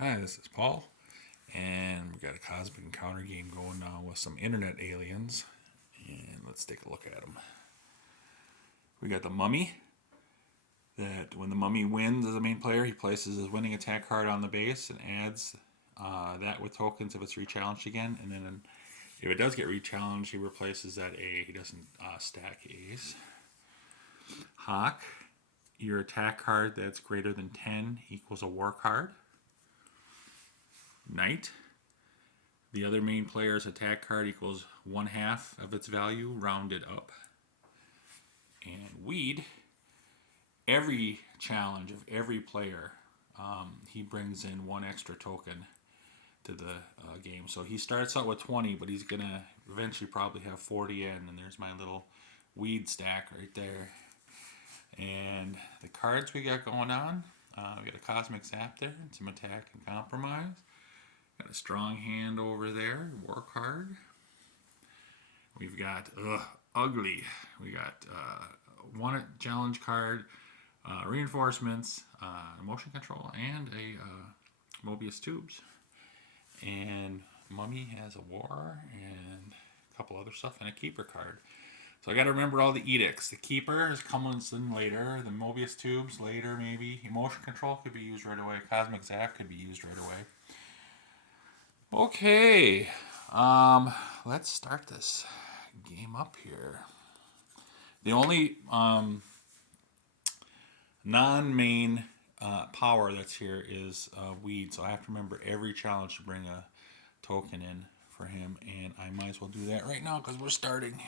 Hi, this is Paul, and we got a cosmic encounter game going now with some internet aliens. And let's take a look at them. We got the mummy. That when the mummy wins as a main player, he places his winning attack card on the base and adds that with tokens if it's rechallenged again. And then if it does get rechallenged, he replaces that A. He doesn't stack A's. Hawk. Your attack card that's greater than 10 equals a war card. Knight. The other main player's attack card equals 1/2 of its value, rounded up. And weed, every challenge of every player, he brings in one extra token to the game. So he starts out with 20, but he's going to eventually probably have 40 in. And there's my little weed stack right there. And the cards we got going on, we got a Cosmic Zap there, and some attack and compromise. Got a strong hand over there, war card. We've got ugly. We got one challenge card, reinforcements, motion control, and a Mobius tubes. And Mummy has a war and a couple other stuff and a keeper card. So I got to remember all the edicts. The keeper is coming in later. The Mobius tubes later, maybe. Emotion control could be used right away. Cosmic Zap could be used right away. Okay, let's start this game up here. The only non-main power that's here is weed, so I have to remember every challenge to bring a token in for him, and I might as well do that right now because we're starting.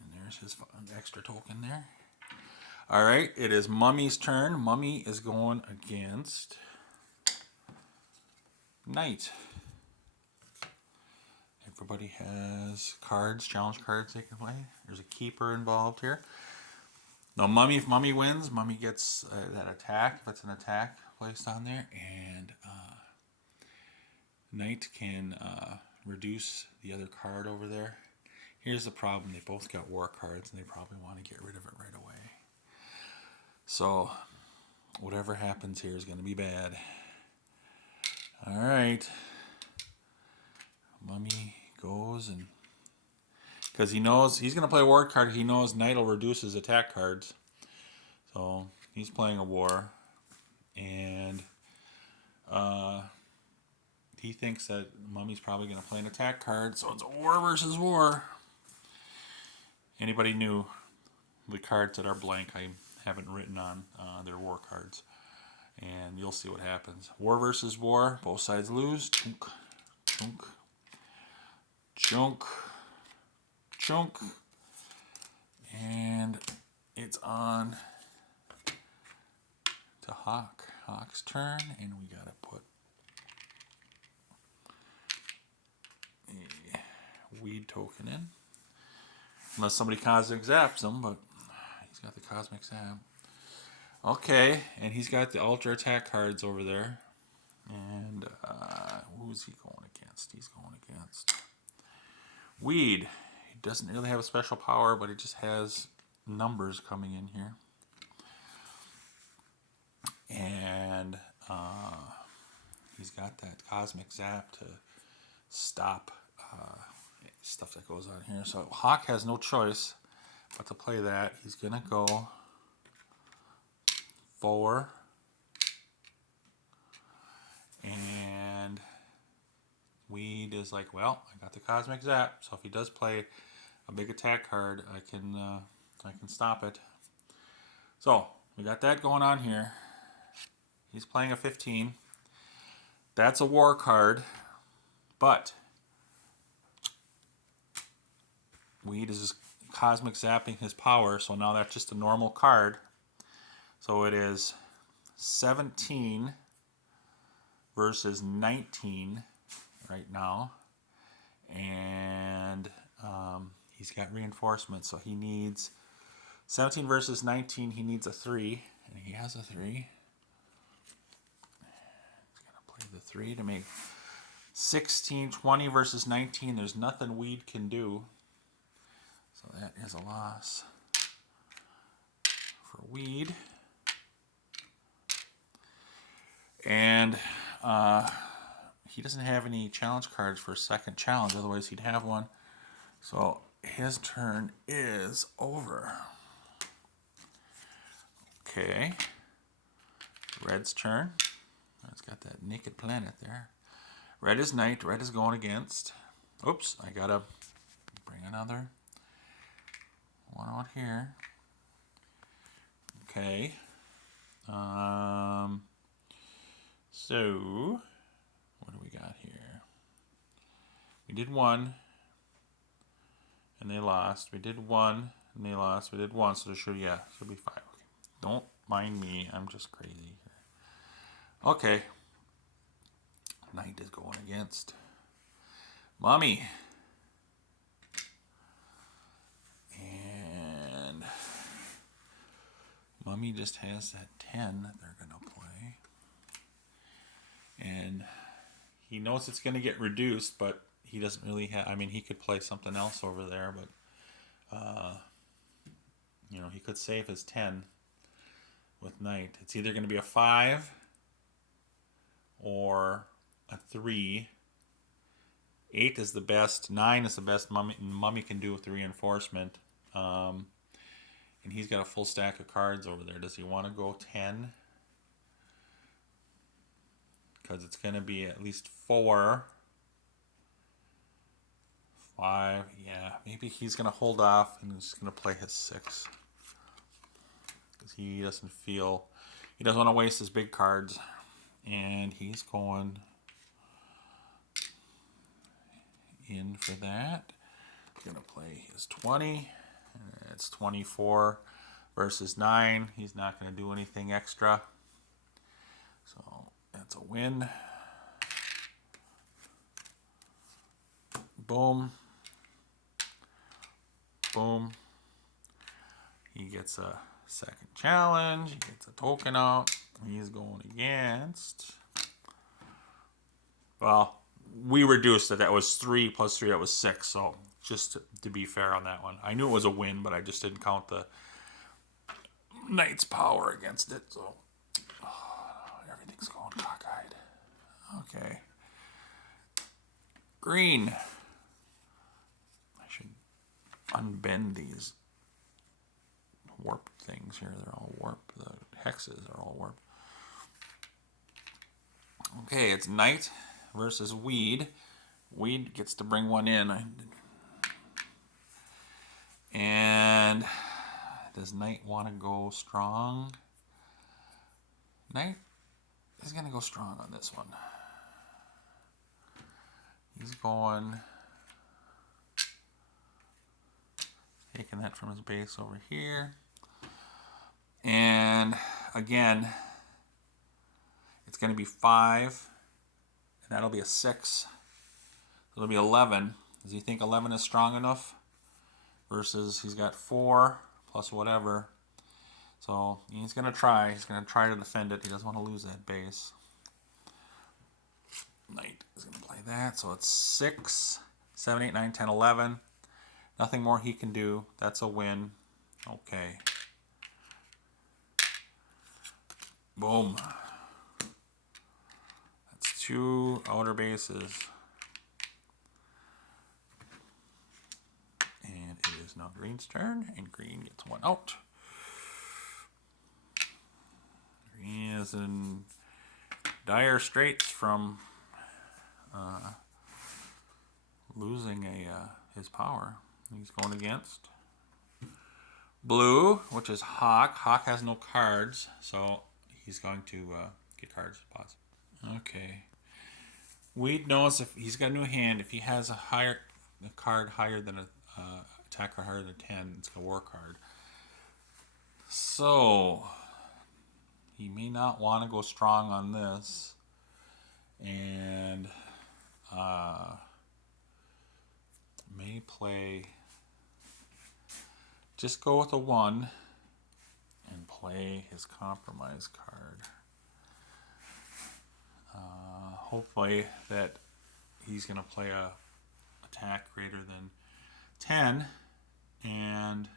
And there's his extra token there. All right, it is Mummy's turn. Mummy is going against Knight. Everybody has cards, challenge cards they can play. There's a keeper involved here. Now, Mummy, if Mummy wins, Mummy gets that attack, if it's an attack placed on there. And Knight can reduce the other card over there. Here's the problem. They both got war cards, and they probably want to get rid of it right away. So, whatever happens here is going to be bad. All right. Mummy goes and... because he knows he's going to play a war card. He knows Knight will reduce his attack cards. So he's playing a war. And he thinks that Mummy's probably going to play an attack card. So it's a war versus war. Anybody new? The cards that are blank, I haven't written on their war cards. And you'll see what happens. War versus war. Both sides lose. Chunk, chunk, chunk. Chunk, and it's on to Hawk. Hawk's turn, and we gotta put a weed token in. Unless somebody Cosmic Zaps him, but he's got the Cosmic Zap. Okay, and he's got the Ultra Attack cards over there. And who's he going against? He's going against Weed. Doesn't really have a special power, but it just has numbers coming in here. And he's got that Cosmic Zap to stop stuff that goes on here. So Hawk has no choice but to play that. He's going to go 4. And Weed is like, well, I got the Cosmic Zap, so if he does play a big attack card, I can stop it. So we got that going on here. He's playing a 15. That's a war card, but Weed is just Cosmic Zapping his power, so now that's just a normal card. So it is 17 versus 19 right now, and he's got reinforcements, so he needs 17 versus 19. He needs a 3, and he has a 3. He's gonna play the 3 to make 16. 20 versus 19. There's nothing Weed can do, so that is a loss for Weed. And he doesn't have any challenge cards for a second challenge, otherwise he'd have one. So his turn is over. Okay. Red's turn. It's got that naked planet there. Red is knight. Red is going against. Oops, I gotta bring another one out here. Okay. So what do we got here? We did one, and they lost. We did one, and they lost. We did one, so there should be 5. Okay. Don't mind me. I'm just crazy. Okay. Knight is going against Mommy. And Mommy just has that 10 that they're going to play. And he knows it's going to get reduced, but he doesn't really have... I mean, he could play something else over there, but... you know, he could save his 10 with knight. It's either going to be a 5 or a 3. 8 is the best. 9 is the best Mummy can do with the reinforcement. And he's got a full stack of cards over there. Does he want to go 10? Because it's going to be at least 4. 5. Yeah, maybe he's going to hold off and he's going to play his 6. Because he doesn't feel... He doesn't want to waste his big cards. And he's going in for that. He's going to play his 20. It's 24 versus 9. He's not going to do anything extra. So that's a win. Boom. Boom. He gets a second challenge. He gets a token out. He's going against... Well, we reduced it. That was 3 plus 3. That was 6. So just to be fair on that one. I knew it was a win, but I just didn't count the knight's power against it. So everything's going cockeyed. Okay. Green. I should unbend these warp things here. They're all warped. The hexes are all warped. Okay, it's knight versus Weed. Weed gets to bring one in. And does Knight want to go strong? Knight is going to go strong on this one. He's going... Taking that from his base over here. And again, it's going to be 5. And that'll be a 6. It'll be 11. Does he think 11 is strong enough? Versus he's got 4 plus whatever. So he's going to try. He's going to try to defend it. He doesn't want to lose that base. Knight is going to play that. So it's 6, 7, 8, 9, 10, 11. Nothing more he can do. That's a win. Okay. Boom. That's 2 outer bases. And it is now Green's turn, and Green gets 1 out. Green is in dire straits from losing his power. He's going against Blue, which is Hawk. Hawk has no cards, so he's going to get cards. Pause. Okay. Weed knows if he's got a new hand, if he has a card higher than a attack card higher than 10, it's a war card. So he may not want to go strong on this, and may play. Just go with a 1 and play his compromise card. Hopefully that he's going to play a attack greater than 10, and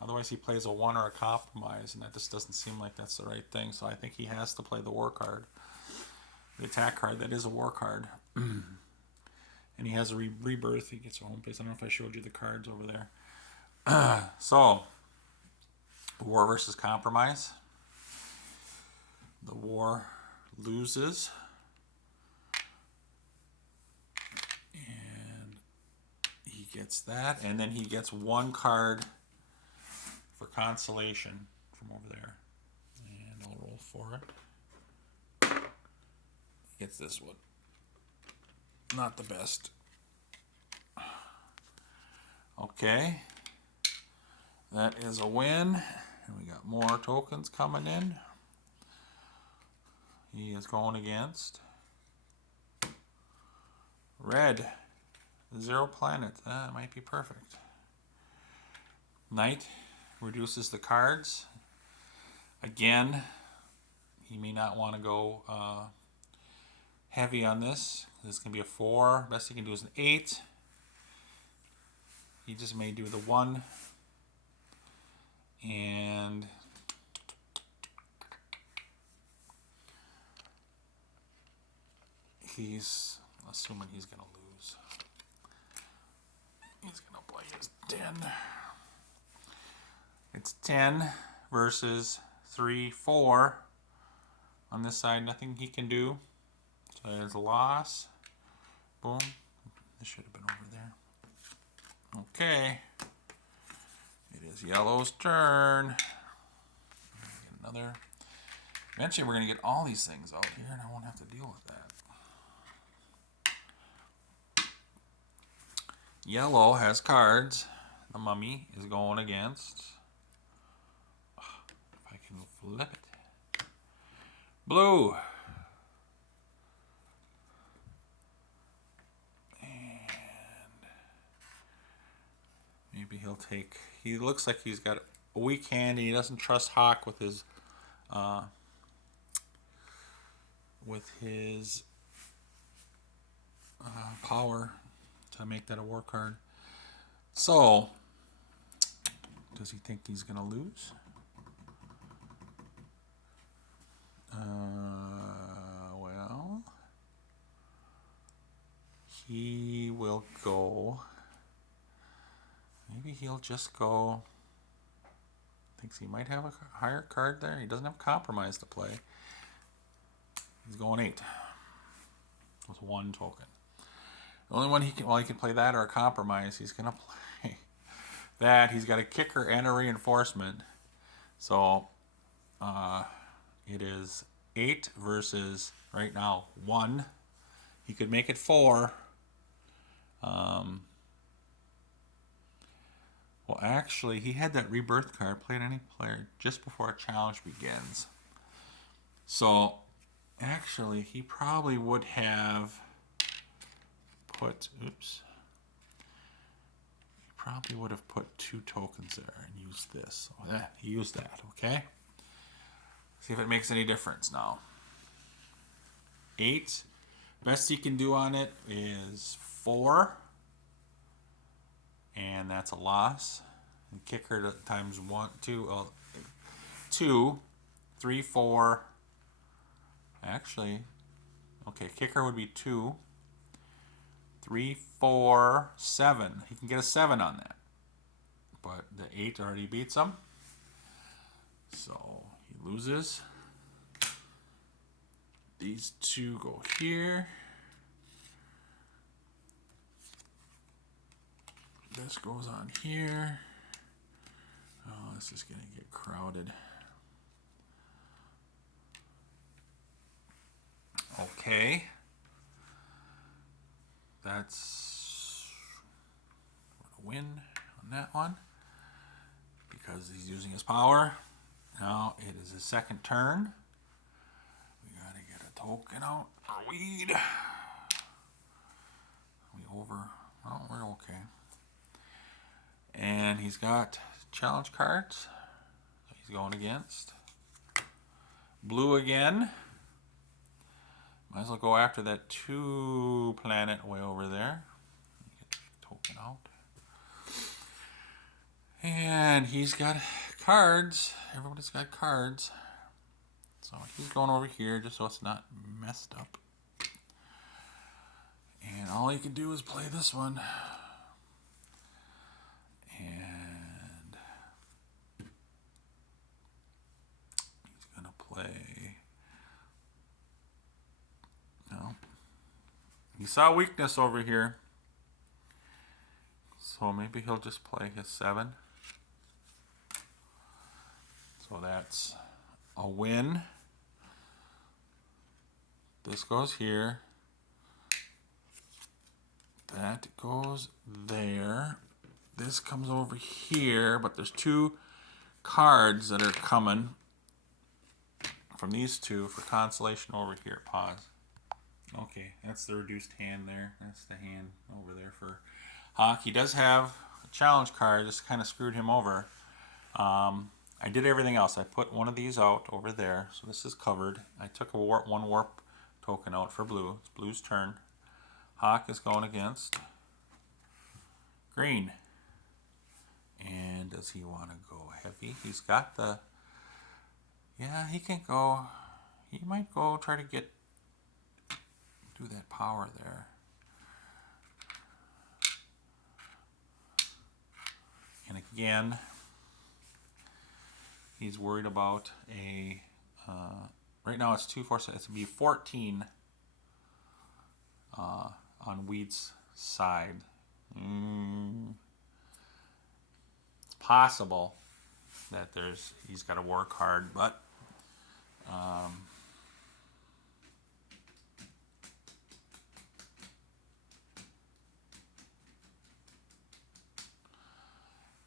Otherwise, he plays a 1 or a compromise, and that just doesn't seem like that's the right thing. So I think he has to play the war card. The attack card, that is a war card. And he has a rebirth. He gets a home place. I don't know if I showed you the cards over there. So, war versus compromise. The war loses. And he gets that. And then he gets 1 card for consolation from over there. And I'll roll for it. He gets this one. Not the best. Okay. That is a win. And we got more tokens coming in. He is going against red. 0 planet. That might be perfect. Knight reduces the cards. Again, he may not want to go heavy on this. This can be a 4. Best he can do is an 8. He just may do the 1. And he's assuming he's going to lose. He's going to play his 10. It's 10 versus 3, 4. On this side, nothing he can do. So there's a loss. Boom. This should have been over there. Okay. It is yellow's turn. Another. Eventually we're going to get all these things out here and I won't have to deal with that. Yellow has cards. The mummy is going against. If I can flip it. Blue. Maybe he'll take. He looks like he's got a weak hand, and he doesn't trust Hawk with his power to make that a war card. So, does he think he's gonna lose? Well, he will go. Maybe he'll just go. Thinks he might have a higher card there. He doesn't have compromise to play. He's going 8 with 1 token. The only one he can, well, he can play that or a compromise. He's gonna play that. He's got a kicker and a reinforcement. So it is 8 versus right now 1. He could make it 4. Well, actually, he had that rebirth card. Played any player just before a challenge begins. So, actually, he probably would have put. Oops. He probably would have put 2 tokens there and used this. So, yeah, he used that. Okay. See if it makes any difference now. 8. Best he can do on it is 4. And that's a loss. And kicker times 1, 2, 2, 3, 4. Actually, okay, kicker would be 2, 3, 4, 7. He can get a 7 on that. But the 8 already beats him. So he loses. These 2 go here. This goes on here. Oh, this is going to get crowded. Okay. That's a win on that one. Because he's using his power. Now it is his second turn. We got to get a token out for weed. We over. Oh, we're okay. And he's got challenge cards. He's going against. Blue again. Might as well go after that 2 planet way over there. Get the token out. And he's got cards. Everybody's got cards. So he's going over here just so it's not messed up. And all he can do is play this one. And he's going to play... No. He saw weakness over here. So maybe he'll just play his 7. So that's a win. This goes here. That goes there. This comes over here, but there's 2 cards that are coming from these 2 for consolation over here. Pause. Okay, that's the reduced hand there. That's the hand over there for Hawk. He does have a challenge card. Just kind of screwed him over. I did everything else. I put one of these out over there, so this is covered. I took a one warp token out for blue. It's blue's turn. Hawk is going against green. And does he want to go heavy? He's got the... Yeah, he can go... He might go try to do that power there. And again, he's worried about a... right now it's 2, 4, 6. It's going to be 14 on Weed's side. It's possible that he's got a war card, but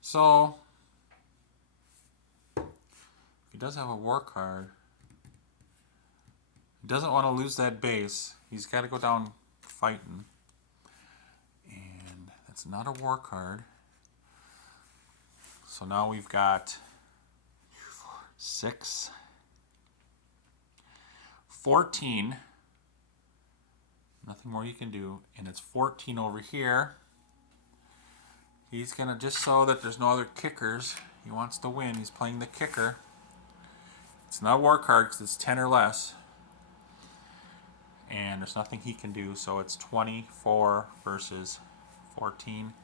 so if he does have a war card, he doesn't want to lose that base. He's got to go down fighting. And that's not a war card. So now we've got 6, 14. Nothing more you can do. And it's 14 over here. He's going to, just so that there's no other kickers, he wants to win. He's playing the kicker. It's not a war card because it's 10 or less. And there's nothing he can do, so it's 24 versus 14.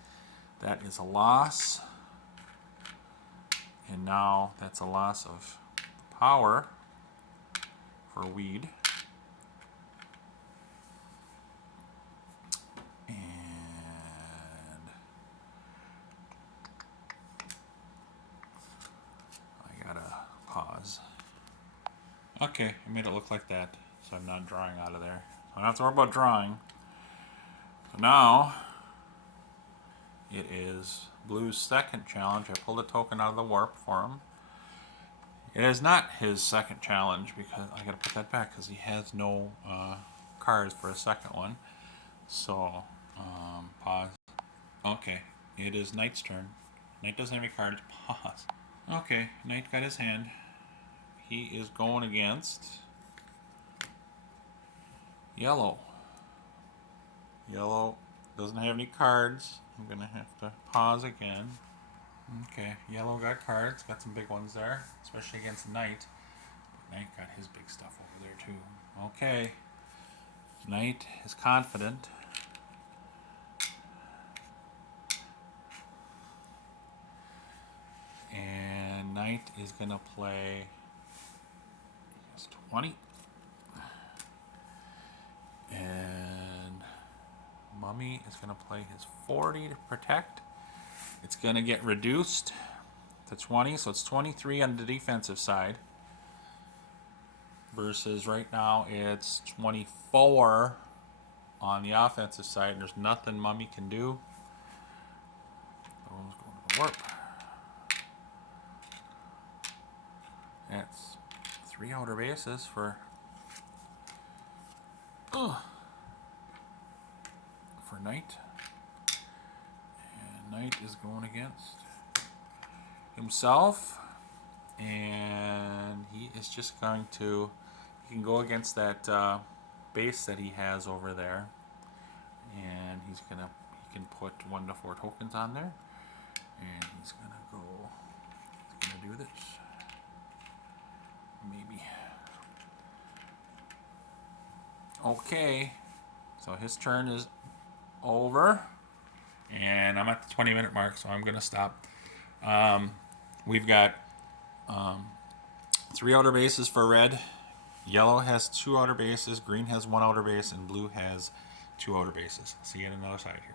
That is a loss. And now that's a loss of power for Weed. And I gotta pause. Okay, I made it look like that, so I'm not drawing out of there. So I don't have to worry about drawing. So now it is Blue's second challenge. I pulled a token out of the warp for him. It is not his second challenge because I gotta put that back because he has no cards for a second one. So pause. Okay, it is Knight's turn. Knight doesn't have any cards. Pause. Okay, Knight got his hand. He is going against yellow. Yellow doesn't have any cards. I'm going to have to pause again. Okay, yellow got cards. Got some big ones there, especially against Knight. But Knight got his big stuff over there too. Okay. Knight is confident. And Knight is going to play 20. And Mummy is going to play his 40 to protect. It's going to get reduced to 20, so it's 23 on the defensive side. Versus right now it's 24 on the offensive side. There's nothing Mummy can do. Those going to the warp. That's 3 outer bases for Knight. And Knight is going against himself. And he is just going to, he can go against that base that he has over there. And he can put 1 to 4 tokens on there. And he's gonna do this. Maybe. Okay, so his turn is over, and I'm at the 20-minute mark, so I'm gonna stop. We've got 3 outer bases for red. Yellow has 2 outer bases, green has 1 outer base, and blue has 2 outer bases. See you on another side here.